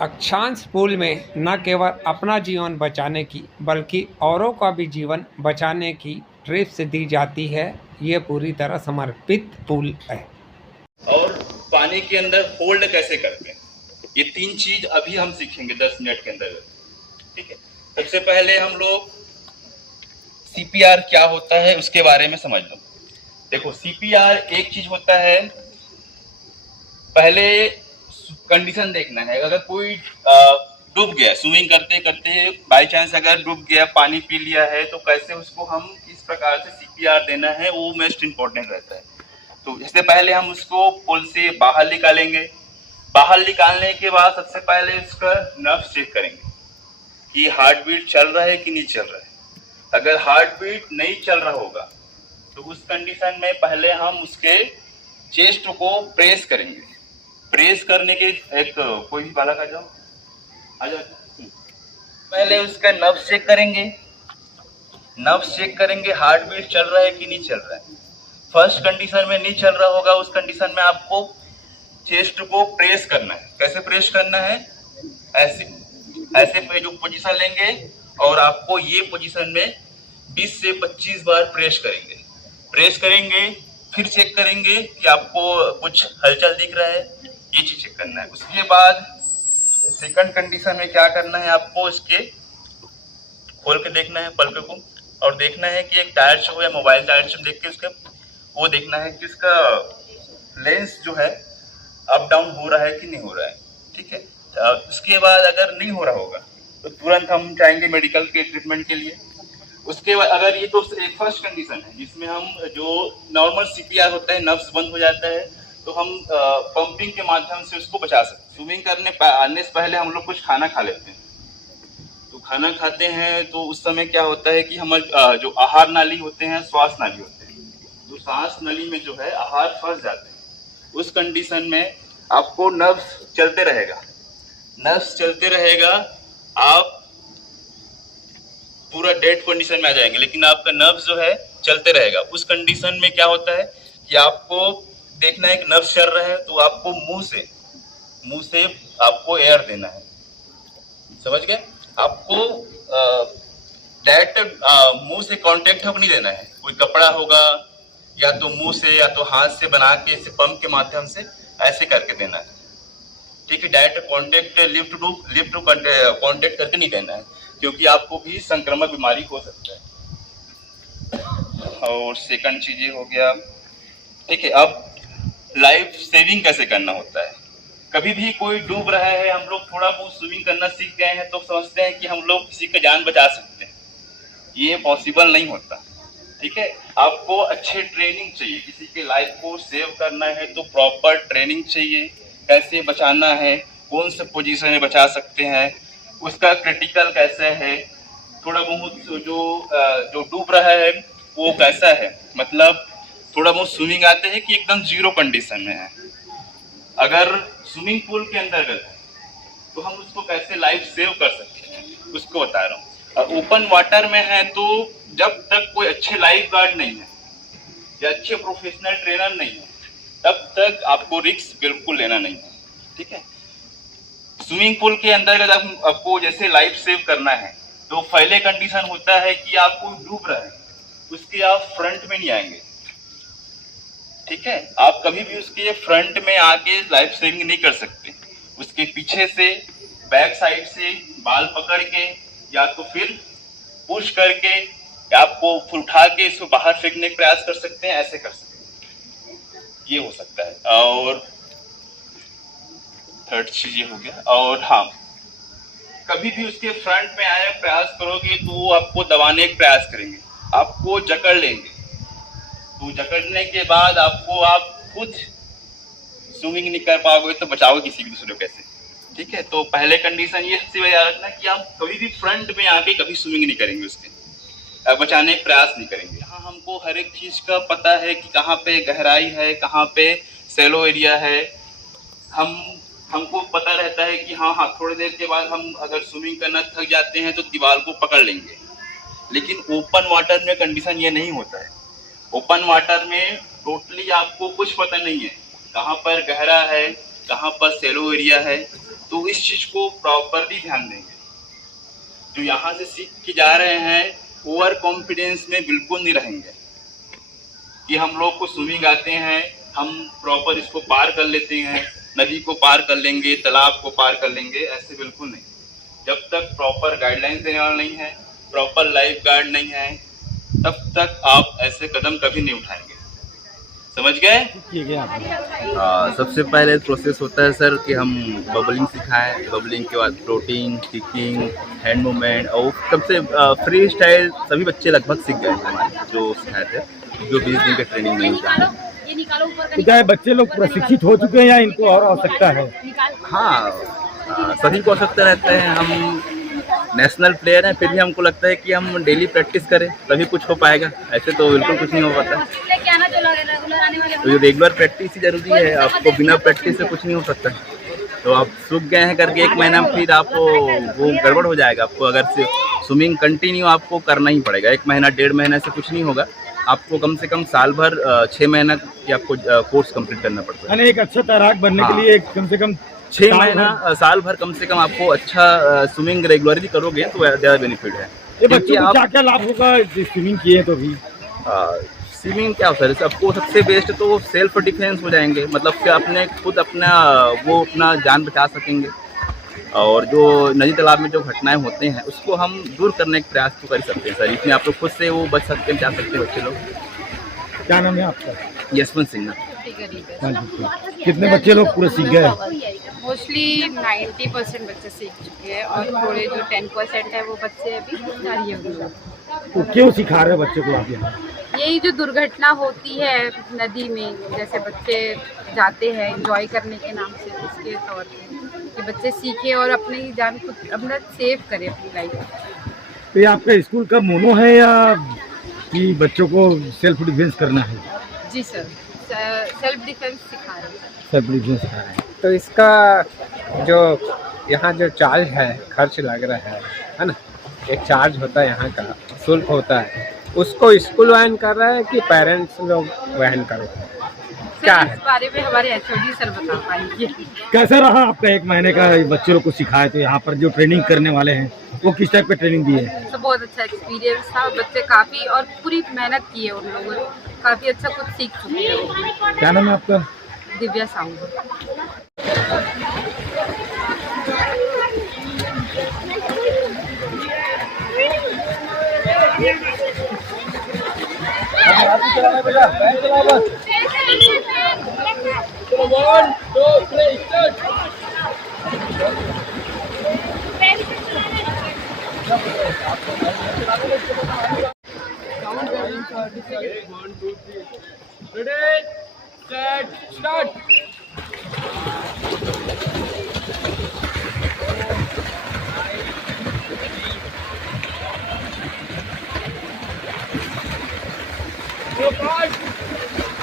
अक्षांश पूल में न केवल अपना जीवन बचाने की बल्कि औरों का भी जीवन बचाने की टिप्स दी जाती है। ये पूरी तरह समर्पित पूल है। और पानी के अंदर होल्ड कैसे करते हैं, ये 3 चीज अभी हम सीखेंगे 10 मिनट के अंदर। ठीक है, सबसे पहले हम लोग सीपीआर क्या होता है उसके बारे में समझ लो। देखो, सीपीआर एक चीज होता है, पहले कंडीशन देखना है। अगर कोई डूब गया, स्विमिंग करते करते बाई चांस अगर डूब गया, पानी पी लिया है, तो कैसे उसको हम किस प्रकार से सीपीआर देना है, वो मोस्ट इंपॉर्टेंट रहता है। तो इससे पहले हम उसको पुल से बाहर निकालेंगे। बाहर निकालने के बाद सबसे पहले उसका नर्व चेक करेंगे कि हार्ट बीट चल रहा है कि नहीं चल रहा है। अगर हार्ट बीट नहीं चल रहा होगा तो उस कंडीशन में पहले हम उसके चेस्ट को प्रेस करेंगे। प्रेस करने के एक कोई भी बालक आ जाओ। पहले उसका नर्व चेक करेंगे। नर्व चेक करेंगे हार्ट बीट चल रहा है कि नहीं चल रहा है। फर्स्ट कंडीशन में नहीं चल रहा होगा, उस कंडीशन में आपको चेस्ट को प्रेस करना है। कैसे प्रेस करना है? ऐसे ऐसे पे जो पोजीशन लेंगे और आपको ये पोजीशन में 20 से 25 बार प्रेस करेंगे। प्रेस करेंगे, फिर चेक करेंगे कि आपको कुछ हलचल दिख रहा है, ये चीज चेक करना है। उसके बाद सेकंड कंडीशन में क्या करना है, आपको इसके खोल के देखना है पलक को, और देखना है कि एक टायर शो या मोबाइल टायर शो देख के उसके वो देखना है कि इसका लेंस जो है अप डाउन हो रहा है कि नहीं हो रहा है। ठीक है, उसके बाद अगर नहीं हो रहा होगा तो तुरंत हम जाएंगे मेडिकल के ट्रीटमेंट के लिए। उसके बाद अगर ये तो एक फर्स्ट कंडीशन है जिसमें हम जो नॉर्मल सीपीआर होता है, नर्व्स बंद हो जाता है, तो हम पंपिंग के माध्यम से उसको बचा सकते हैं। स्विमिंग करने आने से पहले हम लोग कुछ खाना खा लेते हैं। तो खाना खाते हैं तो उस समय क्या होता है कि हमारे जो आहार नाली होते हैं, श्वास नाली होते हैं, तो सांस नली में जो है आहार फंस जाते हैं। उस कंडीशन में आपको नर्व्स चलते रहेगा। नर्व्स चलते रहेगा, आप पूरा डेड कंडीशन में आ जाएंगे, लेकिन आपका नर्व्स जो है चलते रहेगा। उस कंडीशन में क्या होता है कि आपको देखना है कि नर्व्स चल रहा है, तो आपको मुंह से आपको एयर देना है। समझ गए? आपको डायरेक्ट मुंह से कांटेक्ट नहीं देना है। कोई कपड़ा होगा या तो मुंह से या तो हाथ से बना के इसे पंप के माध्यम से ऐसे करके देना है। ठीक है, direct contact lift to contact करके नहीं देना है, क्योंकि आपको भी संक्रामक बीमारी हो सकता है। और सेकंड चीज ये हो गया। ठीक है, अब लाइफ सेविंग कैसे करना होता है। कभी भी कोई डूब रहा है, हम लोग थोड़ा बहुत स्विमिंग करना सीख गए हैं तो समझते हैं कि हम लोग किसी का जान बचा सकते हैं। ये पॉसिबल नहीं होता। ठीक है, आपको अच्छे ट्रेनिंग चाहिए। किसी के लाइफ को सेव करना है तो प्रॉपर ट्रेनिंग चाहिए। कैसे बचाना है, कौन से पोजीशन में बचा सकते हैं, उसका क्रिटिकल कैसे है, थोड़ा बहुत जो डूब रहा है वो कैसा है, मतलब थोड़ा बहुत स्विमिंग आते हैं कि एकदम जीरो कंडीशन में है। अगर स्विमिंग पूल के अंतर्गत है तो हम उसको कैसे लाइफ सेव कर सकते हैं, उसको बता रहा हूँ। और ओपन वाटर में है तो जब तक कोई अच्छे लाइफ गार्ड नहीं है या अच्छे प्रोफेशनल ट्रेनर नहीं है, तब तक आपको रिस्क बिल्कुल लेना नहीं है। ठीक है, स्विमिंग पूल के अंतर्गत आपको जैसे लाइफ सेव करना है तो पहले कंडीशन होता है कि आपको डूब रहा है, उसके आप फ्रंट में नहीं आएंगे। ठीक है, आप कभी भी उसके फ्रंट में आके लाइफ सेविंग नहीं कर सकते। उसके पीछे से बैक साइड से बाल पकड़ के या तो फिर पुश करके या आपको उठा के इसको बाहर फेंकने का प्रयास कर सकते हैं, ऐसे कर सकते हैं, ये हो सकता है। और थर्ड चीज ये हो गया। और हाँ, कभी भी उसके फ्रंट में आने का प्रयास करोगे तो वो आपको दबाने का प्रयास करेंगे, आपको जकड़ लेंगे। तो जकड़ने के बाद आपको आप खुद स्विमिंग नहीं कर पाओगे तो बचाओगे किसी भी दूसरे को कैसे। ठीक है, तो पहले कंडीशन ये सबसे याद रखना कि आप कभी भी फ्रंट में आके कभी स्विमिंग नहीं करेंगे, उसके बचाने का प्रयास नहीं करेंगे। हाँ, हमको हर एक चीज का पता है कि कहाँ पे गहराई है, कहाँ पे सेलो एरिया है। हमको पता रहता है कि हाँ थोड़ी देर के बाद हम अगर स्विमिंग करना थक जाते हैं तो दीवार को पकड़ लेंगे। लेकिन ओपन वाटर में कंडीशन ये नहीं होता है। ओपन वाटर में टोटली आपको कुछ पता नहीं है, कहाँ पर गहरा है, कहाँ पर सेलो एरिया है, तो इस चीज को प्रॉपरली ध्यान देंगे। जो यहाँ से सीख के जा रहे हैं ओवर कॉन्फिडेंस में बिल्कुल नहीं रहेंगे कि हम लोग को स्विमिंग आते हैं, हम प्रॉपर इसको पार कर लेते हैं, नदी को पार कर लेंगे, तालाब को पार कर लेंगे, ऐसे बिल्कुल नहीं। जब तक प्रॉपर गाइडलाइंस देने वाला नहीं है, प्रॉपर लाइफ गार्ड नहीं है, तब तक आप ऐसे कदम कभी नहीं उठाएंगे। समझ गए? सबसे पहले प्रोसेस होता है सर कि हम बबलिंग सिखाएं, बबलिंग के बाद फ्लोटिंग, किकिंग, हैंड मूवमेंट, और कब से फ्री स्टाइल सभी बच्चे लगभग सीख गए हमारे जो सिखाए थे, जो 20 दिन के ट्रेनिंग में होता है। तो क्या है, बच्चे लोग प्रशिक्षित हो चुके हैं या इनको और आवश्यकता है? हाँ, सभी को आवश्यकता रहते हैं। हम नेशनल प्लेयर हैं, फिर भी हमको लगता है कि हम डेली प्रैक्टिस करें तभी कुछ हो पाएगा, ऐसे तो बिल्कुल कुछ नहीं हो पाता। तो ये रेगुलर प्रैक्टिस ही जरूरी है, आपको बिना प्रैक्टिस से कुछ नहीं हो सकता। तो आप सूख गए हैं करके एक महीना फिर आपको वो गड़बड़ हो जाएगा। आपको अगर स्विमिंग कंटिन्यू आपको करना ही पड़ेगा, 1 महीना 1.5 महीना से कुछ नहीं होगा। आपको कम से कम साल भर 6 महीना की आपको कोर्स कंप्लीट करना पड़ता है। एक अच्छा तैराक बनने के लिए कम से कम 6 महीना साल भर कम से कम आपको अच्छा स्विमिंग रेगुलरली करोगे तो ज़्यादा बेनिफिट है। ये बच्चों को क्या क्या लाभ होगा स्विमिंग किए तो भी? स्विमिंग क्या होता है, जैसे आपको सबसे बेस्ट तो सेल्फ डिफेंस हो जाएंगे, मतलब कि अपने खुद अपना जान बचा सकेंगे। और जो नदी तालाब में जो घटनाएं होते हैं उसको हम दूर करने का प्रयास तो कर सकते हैं सर। इसमें आप लोग खुद से वो बच सकते हैं, बचा सकते हैं बच्चे लोग। क्या नाम है आपका? यशवंत सिंह। कितने बच्चे लोग पूरे सीख गए? मोस्टली 90% बच्चे सीख चुके हैं और थोड़े जो 10% है वो बच्चे अभी जारी होंगे। तो क्यों सिखा रहे हैं बच्चे को आप यहाँ? यही जो दुर्घटना होती है नदी में, जैसे बच्चे जाते हैं एंजॉय करने के नाम से, उसके तौर पे कि बच्चे सीखें और अपनी जान खुद अपना सेव करें अपनी लाइफ। तो ये आपका स्कूल का मोनो है या कि बच्चों को सेल्फ डिफेंस करना है? जी सर, सेल्फ डिफेंस सिखा रहे हैं। सेल्फ डिफेंस सिखा रहे हैं। तो इसका जो यहाँ जो चार्ज है, खर्च लग रहा है ना, एक चार्ज होता है यहाँ का, शुल्क होता है, उसको स्कूल वहन कर रहा है कि पेरेंट्स लोग वहन कर रहे हैं? क्या है इस बारे में हमारे एचओडी सर बता पाएंगे। कैसा रहा आपका 1 महीने का बच्चों लोग को सिखाए? तो यहाँ पर जो ट्रेनिंग करने वाले हैं वो किस टाइप की ट्रेनिंग दी है? तो बहुत अच्छा एक्सपीरियंस था, बच्चे काफ़ी और पूरी मेहनत की है उन लोगों ने, काफ़ी अच्छा कुछ सीख चुके हैं वो। क्या नाम है आपका? दिव्या साहू। Go, guys!